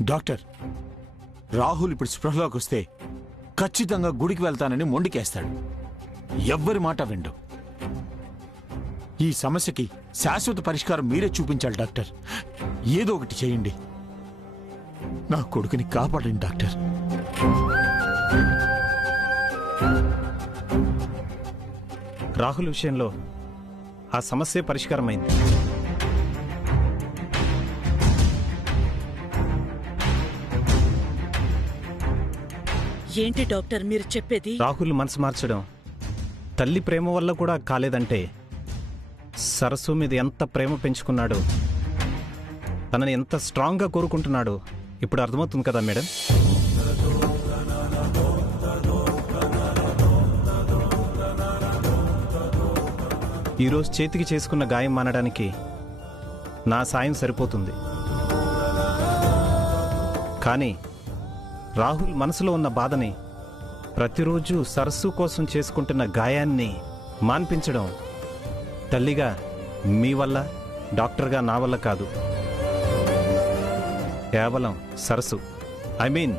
Doctor, Rahul ఇప్పుడు స్పృహలోకి వస్తే ఖచ్చితంగా గుడికి వెళ్తానని మొండికేస్తాడు. ఎవ్వరి మాట విండు. ఈ సమస్యకి శాశ్వత పరిష్కారం మీరే చూపించాలి డాక్టర్. ఏదో ఒకటి చేయండి. నా కొడుకుని కాపాడండి డాక్టర్. రాహుల్ విషయంలో ఆ సమస్య పరిష్కారమైంది. ఏంటి డాక్టర్ మీరు చెప్పేది? రాహుల్ మనసు మార్చడం తల్లి ప్రేమ వల్ల కూడా కాలేదంటే సరస్సు మీద ఎంత ప్రేమ పెంచుకున్నాడో, తనని ఎంత స్ట్రాంగ్గా కోరుకుంటున్నాడో ఇప్పుడు అర్థమవుతుంది కదా మేడం. ఈరోజు చేతికి చేసుకున్న గాయం మానడానికి నా సాయం సరిపోతుంది. కానీ రాహుల్ మనసులో ఉన్న బాధని, ప్రతిరోజు సరస్సు కోసం చేసుకుంటున్న గాయాన్ని మాన్పించడం తల్లిగా మీ వల్ల, డాక్టర్గా నా వల్ల కాదు. కేవలం సరస్సు, ఐ మీన్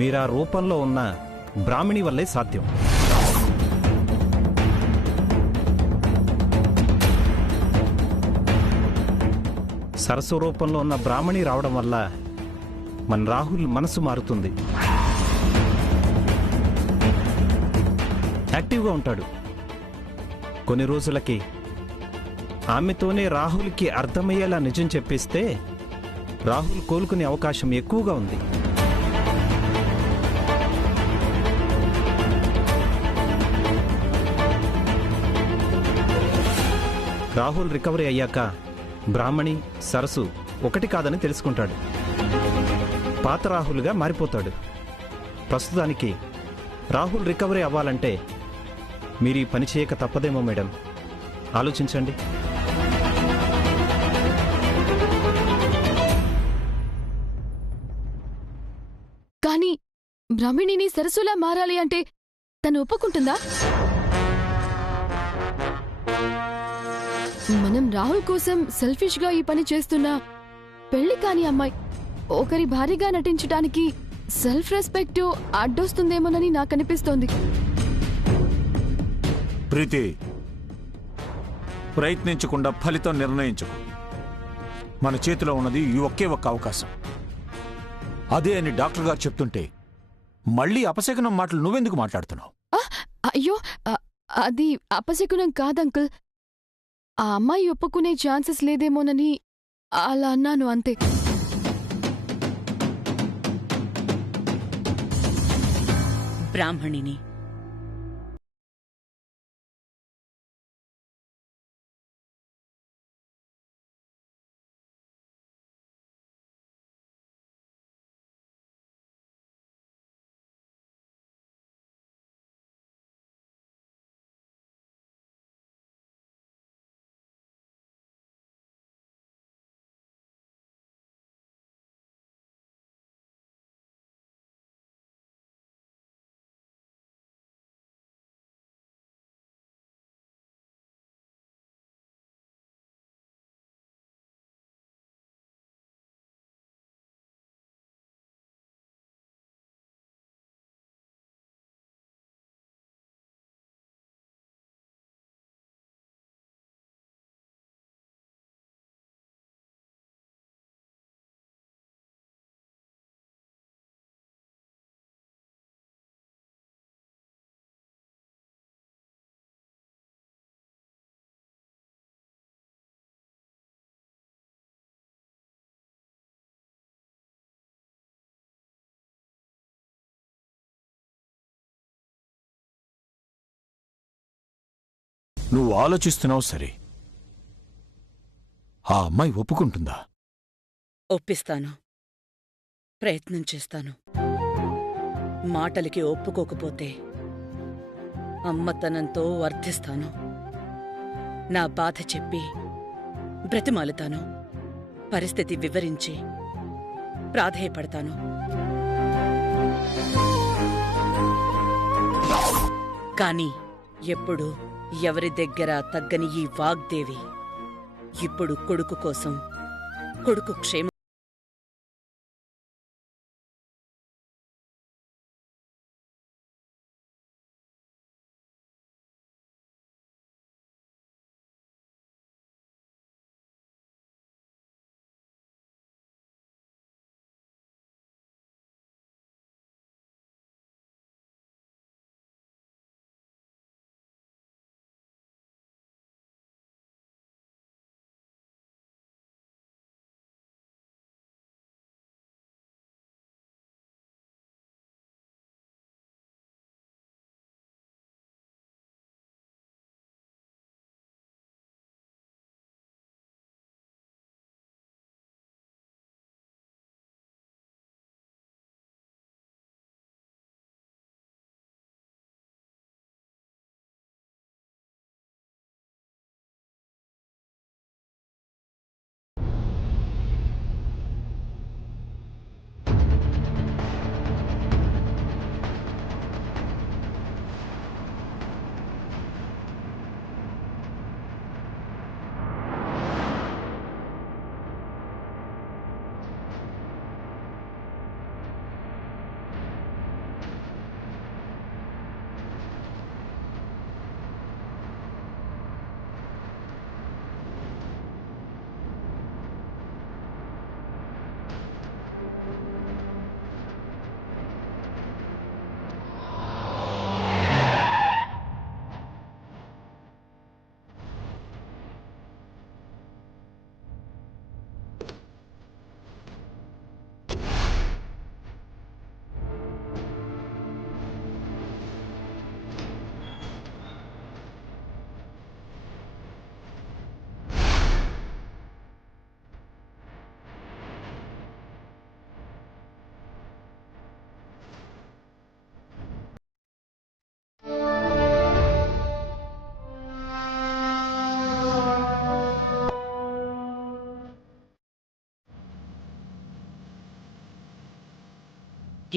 మీరా రూపంలో ఉన్న బ్రాహ్మణి వల్లే సాధ్యం. సరస్సు రూపంలో ఉన్న బ్రాహ్మణి రావడం వల్ల మన రాహుల్ మనసు మారుతుంది. యాక్టివ్గా ఉంటాడు. కొన్ని రోజులకి ఆమెతోనే రాహుల్కి అర్థమయ్యేలా నిజం చెప్పిస్తే రాహుల్ కోలుకునే అవకాశం ఎక్కువగా ఉంది. రాహుల్ రికవరీ అయ్యాక బ్రాహ్మణి, సరస్సు ఒకటి కాదని తెలుసుకుంటాడు. పాత రాహుల్గా మారిపోతాడు. ప్రస్తుతానికి రాహుల్ రికవరీ అవ్వాలంటే మీరు ఈ పని చేయక తప్పదేమో మేడం. ఆలోచించండి. కానీ బ్రాహ్మణిని సరస్సులా మారాలి అంటే తను ఒప్పుకుంటుందా? మనం రాహుల్ కోసం సెల్ఫిష్గా ఈ పని చేస్తున్నా పెళ్లి కాని అమ్మాయి ఒకరి భారీగా నటించడానికి సెల్ఫ్ రెస్పెక్ట్ అడ్డొస్తుందేమోనని నాకనిపిస్తోంది. ప్రీతి, ప్రయత్నించకుండా ఫలితం నిర్ణయించకు. మన చేతిలో ఉన్నది ఈ ఒకే ఒక్క అవకాశం. అదే అని డాక్టర్ గారు చెప్తుంటే మళ్ళీ అపశకునం మాటలు నువ్వెందుకు మాట్లాడుతున్నావు? అయ్యో, అది అపశకునం కాదంకుల్. ఆ అమ్మాయి ఒప్పుకునే ఛాన్సెస్ లేదేమోనని అలా అన్నాను అంతే. బ్రాహ్మణిని నువ్వు ఆలోచిస్తున్నావు సరే. ఆ అమ్మాయి ఒప్పుకుంటుందా? ఒప్పిస్తాను. ప్రయత్నం చేస్తాను. మాటలకి ఒప్పుకోకపోతే అమ్మతనంతో వర్ధిస్తాను. నా బాధ చెప్పి బ్రతిమాలుతాను. పరిస్థితి వివరించి ప్రాధేయపడతాను. కాని ఎప్పుడు ఎవరి దగ్గర తగ్గని ఈ వాగ్దేవి ఇప్పుడు కొడుకు కోసం, కొడుకు క్షేమం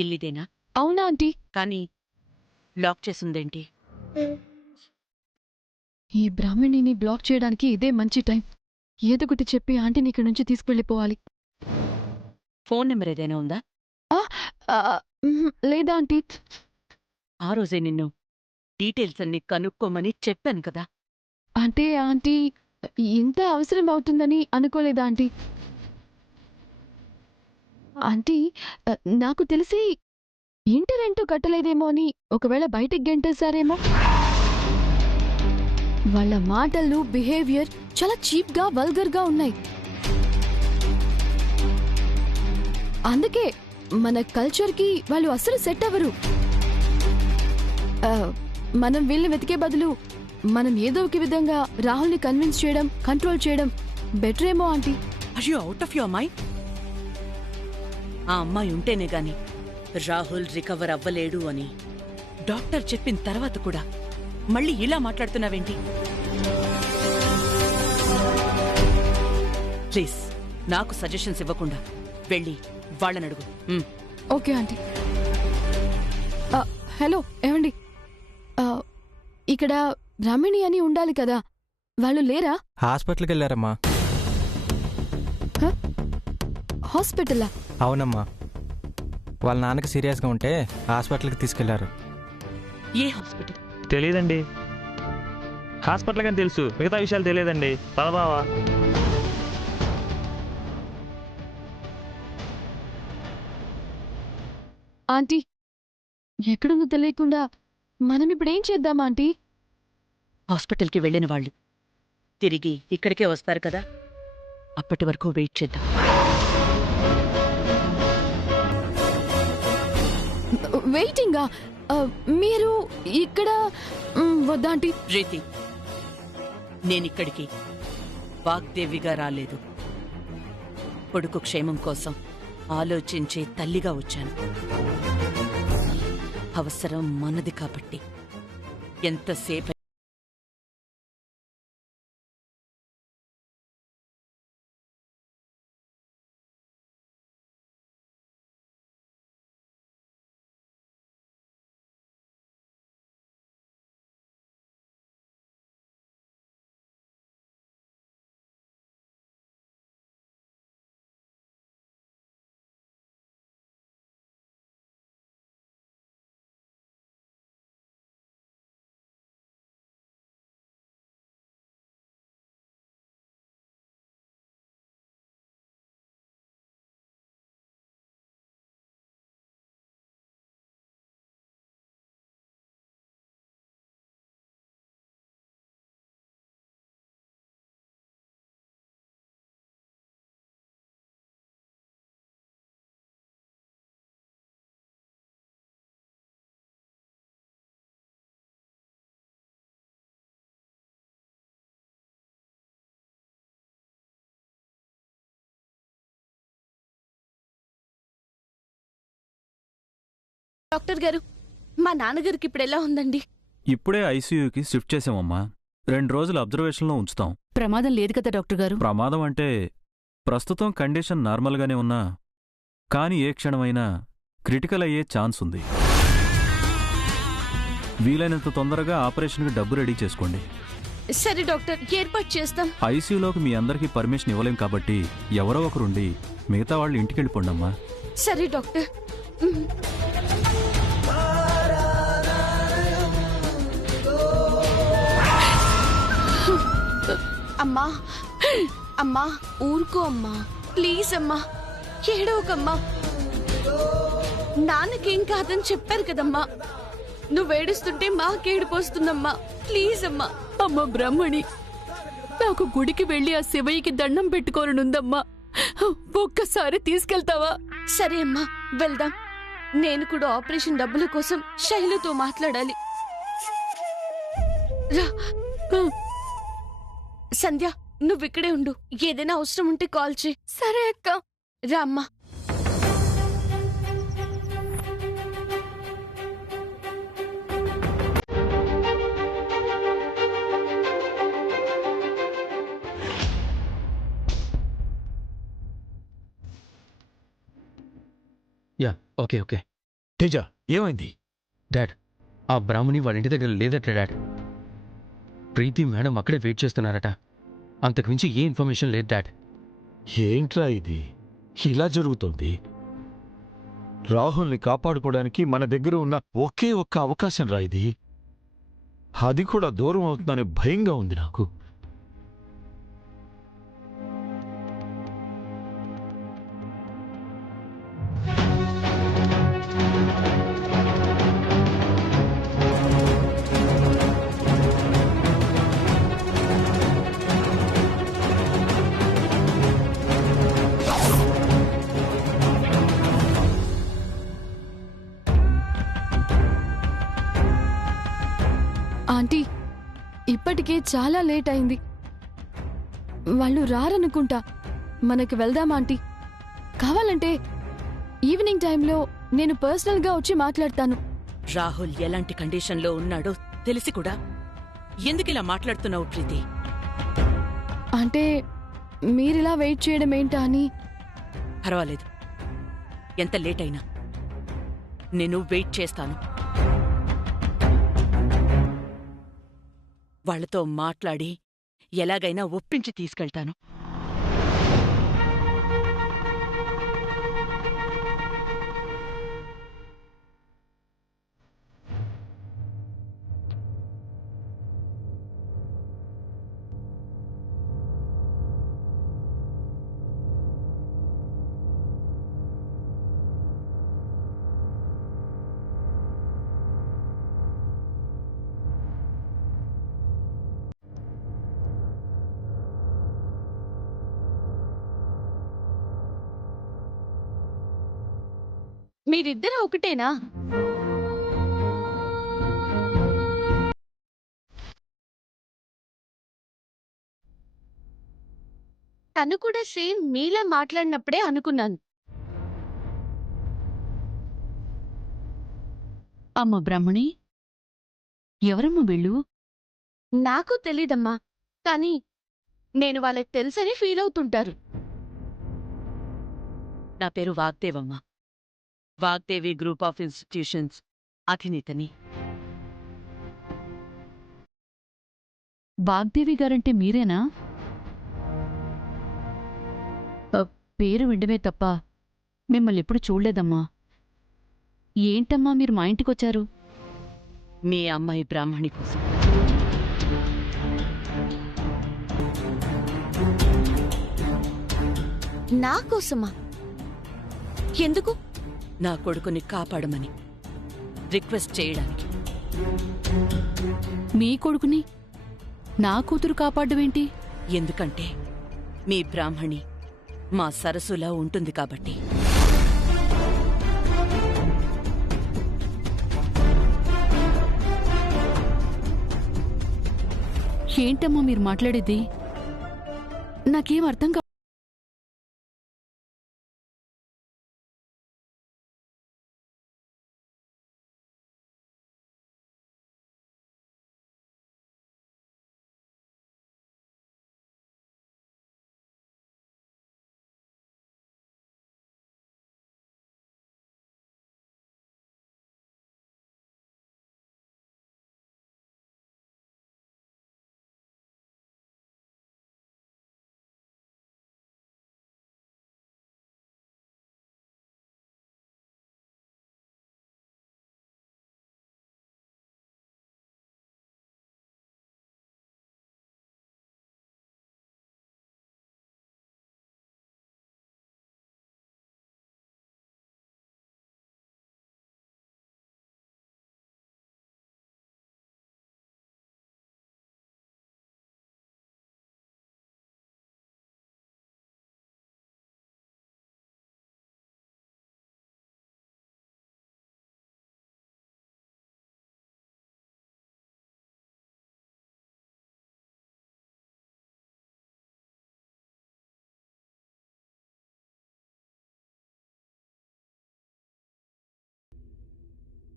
ఇల్లిదేనా? అవునా ఆంటీ? కానీ లాక్ చేసుందేంటి? ఈ బ్రాహ్మణిని బ్లాక్ చేయడానికి ఇదే మంచి టైం. ఏదొకటి చెప్పి ఆంటీని ఇక్కడి నుంచి తీసుకువెళ్ళిపోవాలి. ఫోన్ నెంబర్ ఏదైనా ఉందా? లేదా ఆంటీ? ఆ రోజే నిన్ను డీటెయిల్స్ అన్ని కనుక్కోమని చెప్పాను కదా. అంటే ఆంటీ ఇంత అవసరం అవుతుందని అనుకోలేదా ఆంటీ? ఆంటీ నాకు తెలిసి ఇంటి రెంటు కట్టలేదేమో అని ఒకవేళ బయటికి గెంటేశారేమో. వాళ్ళ మాటలు బిహేవియర్ చాలా చీప్గా వల్గర్గా ఉన్నాయి. అందుకే మన కల్చర్కి వాళ్ళు అస్సలు సెట్ అవ్వరు. మనం వీళ్ళని వెతికే బదులు మనం ఏదో ఒక విధంగా రాహుల్ని కన్విన్స్ చేయడం, కంట్రోల్ చేయడం బెటర్ ఏమో aunty. Are you out of your mind? ఆ అమ్మాయి ఉంటేనే గాని రాహుల్ రికవర్ అవ్వలేడు అని డాక్టర్ చెప్పిన తర్వాత కూడా మళ్ళీ ఇలా మాట్లాడుతున్నావేంటి? ప్లీజ్ నాకు సజెషన్స్ ఇవ్వకుండా వెళ్ళి వాళ్ళనడుగు. Okay aunty. హలో ఏమండి, ఇక్కడ రమణి అని ఉండాలి కదా, వాళ్ళు లేరా? హాస్పిటల్కి వెళ్ళారమ్మా. హాస్పిటలా? అవునమ్మా, వాళ్ళ నాన్నకి సీరియస్గా ఉంటే హాస్పిటల్కి తీసుకెళ్లారు. ఏ హాస్పిటల్? తెలియదండి. హాస్పిటల్ కానీ తెలుసు, మిగతా విషయాలు తెలియదండి. పదబావా. ఆంటీ ఎక్కడుందో తెలియకుండా మనం ఇప్పుడు ఏం చేద్దాం ఆంటీ? హాస్పిటల్కి వెళ్ళిన వాళ్ళు తిరిగి ఇక్కడికే వస్తారు కదా, అప్పటి వరకు వెయిట్ చేద్దాం. వెయిటింగా? మీరు ఇక్కడ వద్దా ఆంటీ? ప్రీతి, నేనిక్కడికి వాగ్దేవిగా రాలేదు. కొడుకు క్షేమం కోసం ఆలోచించే తల్లిగా వచ్చాను. అవసరం మనది కాబట్టి ఎంతసేపు డాక్టర్ గారు, మా నాన్నగారికి ఇప్పుడు ఎలా ఉందండి? ఇప్పుడే ఐసీయూకి షిఫ్ట్ చేసామమ్మా. 2 రోజులు అబ్జర్వేషన్లో ఉంచుతాం. ప్రమాదం లేదు కదా డాక్టర్ గారు? ప్రమాదం అంటే ప్రస్తుతం కండిషన్ నార్మల్గానే ఉన్నా కానీ ఏ క్షణమైనా క్రిటికల్ అయ్యే ఛాన్స్ ఉంది. వీలైనంత తొందరగా ఆపరేషన్కి డబ్బు రెడీ చేసుకోండి. సరే డాక్టర్, ఏర్పాటు చేస్తాం. ఐసీయూలోకి మీ అందరికీ పర్మిషన్ ఇవ్వలేం కాబట్టి ఎవరో ఒకరుండి మిగతా వాళ్ళు ఇంటికెళ్ళిపోండమ్మా. సరే డాక్టర్. అమ్మా అమ్మా, ఊరుకో అమ్మా, ప్లీజ్ అమ్మా, ఏడవకమ్మా. నాన్నకేం కాదని చెప్పారు కదమ్మా. నువ్వేడుస్తుంటే మాకేడిపోస్తుందమ్మా. ప్లీజ్ అమ్మా. అమ్మ బ్రహ్మణి, నాకు గుడికి వెళ్ళి ఆ శివయ్యకి దండం పెట్టుకోనుందమ్మా. ఒక్కసారి తీసుకెళ్తావా? సరే అమ్మా, వెళ్దాం. నేను కూడా ఆపరేషన్ డబ్బుల కోసం శైలుతో మాట్లాడాలి. రా సంధ్య, నువ్విక్కడే ఉండు. ఏదైనా అవసరం ఉంటే కాల్ చేయి. సరే అక్క. రా అమ్మా. Yeah, okay okay. తేజ ఏమైంది? డాడ్, ఆ బ్రాహ్మణి వాళ్ళ ఇంటి దగ్గర లేదట డాడ్. ప్రీతి మేడం అక్కడే వెయిట్ చేస్తున్నారట. అంతకుమించి ఏ ఇన్ఫర్మేషన్ లేదు డాడ్. ఏంట్రా ఇది ఇలా జరుగుతోంది? రాహుల్ని కాపాడుకోవడానికి మన దగ్గర ఉన్న ఒకే ఒక్క అవకాశం రా ఇది. అది కూడా దూరం అవుతుందనే భయంగా ఉంది నాకు. ఆంటీ, ఇప్పటికే చాలా లేట్ అయింది. వాళ్ళు రారనుకుంటా. మనకి వెళ్దాం ఆంటీ. కావాలంటే ఈవినింగ్ టైంలో నేను పర్సనల్గా వచ్చి మాట్లాడతాను. రాహుల్ ఎలాంటి కండిషన్లో ఉన్నాడో తెలిసి కూడా ఎందుకిలా మాట్లాడుతున్నావు ప్రీతి? అంటే మీరిలా వెయిట్ చేయడం ఏంటా అని. పర్వాలేదు, ఎంత లేట్ అయినా నేను వెయిట్ చేస్తాను. వాళ్లతో మాట్లాడి ఎలాగైనా ఒప్పించి తీసుకెళ్తాను. మీరిద్దరూ ఒకటేనా? తను కూడా సేమ్ మీలా మాట్లాడినప్పుడే అనుకున్నాను. అమ్మ బ్రాహ్మణి, ఎవరమ్మ వీళ్ళు? నాకు తెలీదమ్మా, కానీ నేను వాళ్ళకి తెలుసని ఫీల్ అవుతుంటారు. నా పేరు Vagdevamma. Vagdevi group of institutions అధినేతని. వాగ్దేవి గారంటే మీరేనా? పేరు విండమే తప్ప మిమ్మల్ని ఎప్పుడు చూడలేదమ్మా. ఏంటమ్మా మీరు మా ఇంటికొచ్చారు? మీ అమ్మాయి బ్రాహ్మణి కోసం. నా కోసమా? ఎందుకు? నా కొడుకుని కాపాడమని రిక్వెస్ట్ చేయడానికి. మీ కొడుకుని నా కూతురు కాపాడ్డమేంటి? ఎందుకంటే మీ బ్రాహ్మణి మా సరస్సులా ఉంటుంది కాబట్టి. ఏంటమ్మా మీరు మాట్లాడేది? నాకేం అర్థం కా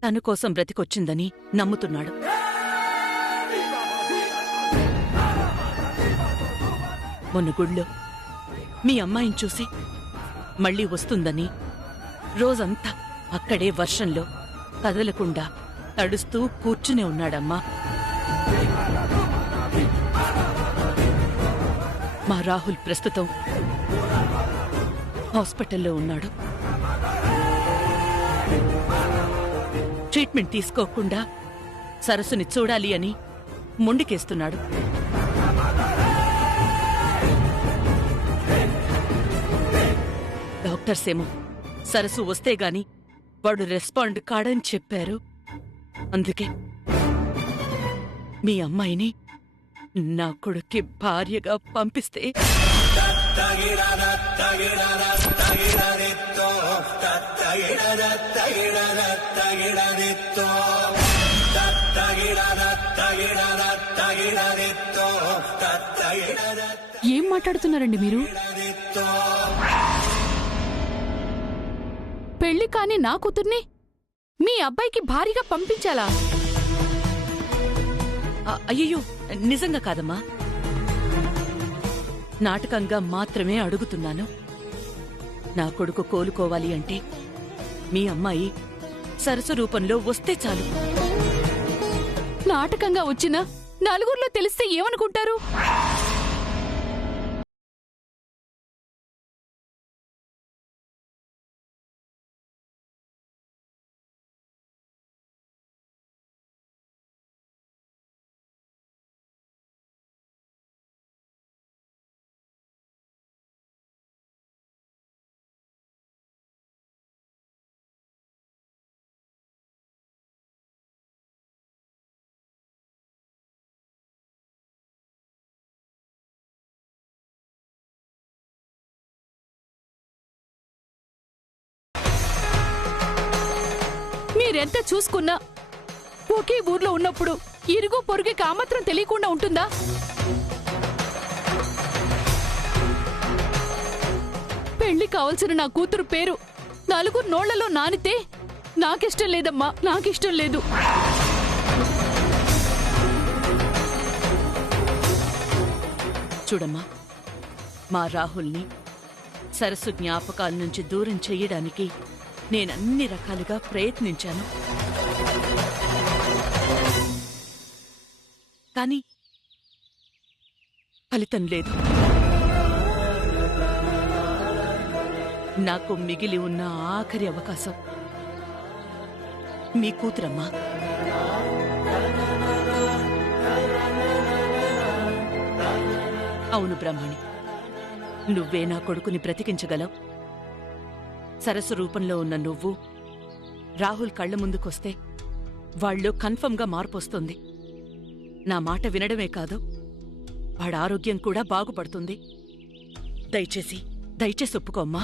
తన కోసం బ్రతికొచ్చిందని నమ్ముతున్నాడు. మొన్న గుళ్ళో మీ అమ్మాయిని చూసి మళ్ళీ వస్తుందని రోజంతా అక్కడే వర్షంలో కదలకుండా తడుస్తూ కూర్చునే ఉన్నాడమ్మా. మా రాహుల్ ప్రస్తుతం హాస్పిటల్లో ఉన్నాడు. ట్రీట్మెంట్ తీసుకోకుండా సరస్సుని చూడాలి అని మొండికేస్తున్నాడు. డాక్టర్స్ ఏమో సరస్సు వస్తే గాని వాడు రెస్పాండ్ కాడని చెప్పారు. అందుకే మీ అమ్మాయిని నా కొడుక్కి భార్యగా పంపిస్తే ఏం మాట్లాడుతున్నారండి మీరు? పెళ్లి కాని నా కూతుర్ని మీ అబ్బాయికి భారీగా పంపించాలా? అయ్యో, నిజంగా కాదమ్మా. నాటకంగా మాత్రమే అడుగుతున్నాను. నా కొడుకు కోలుకోవాలి అంటే మీ అమ్మాయి సరస్సు రూపంలో వస్తే చాలు. నాటకంగా వచ్చినా నలుగురిలో తెలిస్తే ఏమనుకుంటారు? మీరెంత చూసుకున్నా ఒకే ఊర్లో ఉన్నప్పుడు ఇరుగు పొరుగు కామాత్రం తెలియకుండా ఉంటుందా? పెళ్లి కావాల్సిన నా కూతురు పేరు నలుగురు నోళ్లలో నానితే నాకిష్టం లేదమ్మా, నాకిష్టం లేదు. చూడమ్మా, మా రాహుల్ని సరస్సు జ్ఞాపకాల నుంచి దూరం చెయ్యడానికి నేనన్ని రకాలుగా ప్రయత్నించాను. కానీ ఫలితం లేదు. నాకు మిగిలి ఉన్న ఆఖరి అవకాశం మీ కూతురమ్మా. అవును బ్రహ్మణి, నువ్వే నా కొడుకుని బ్రతికించగలవు. సరస్సు రూపంలో ఉన్న నువ్వు రాహుల్ కళ్ల ముందుకొస్తే వాళ్ళు కన్ఫర్మ్గా మార్పొస్తుంది. నా మాట వినడమే కాదు, వాడి ఆరోగ్యం కూడా బాగుపడుతుంది. దయచేసి ఒప్పుకోమ్మా.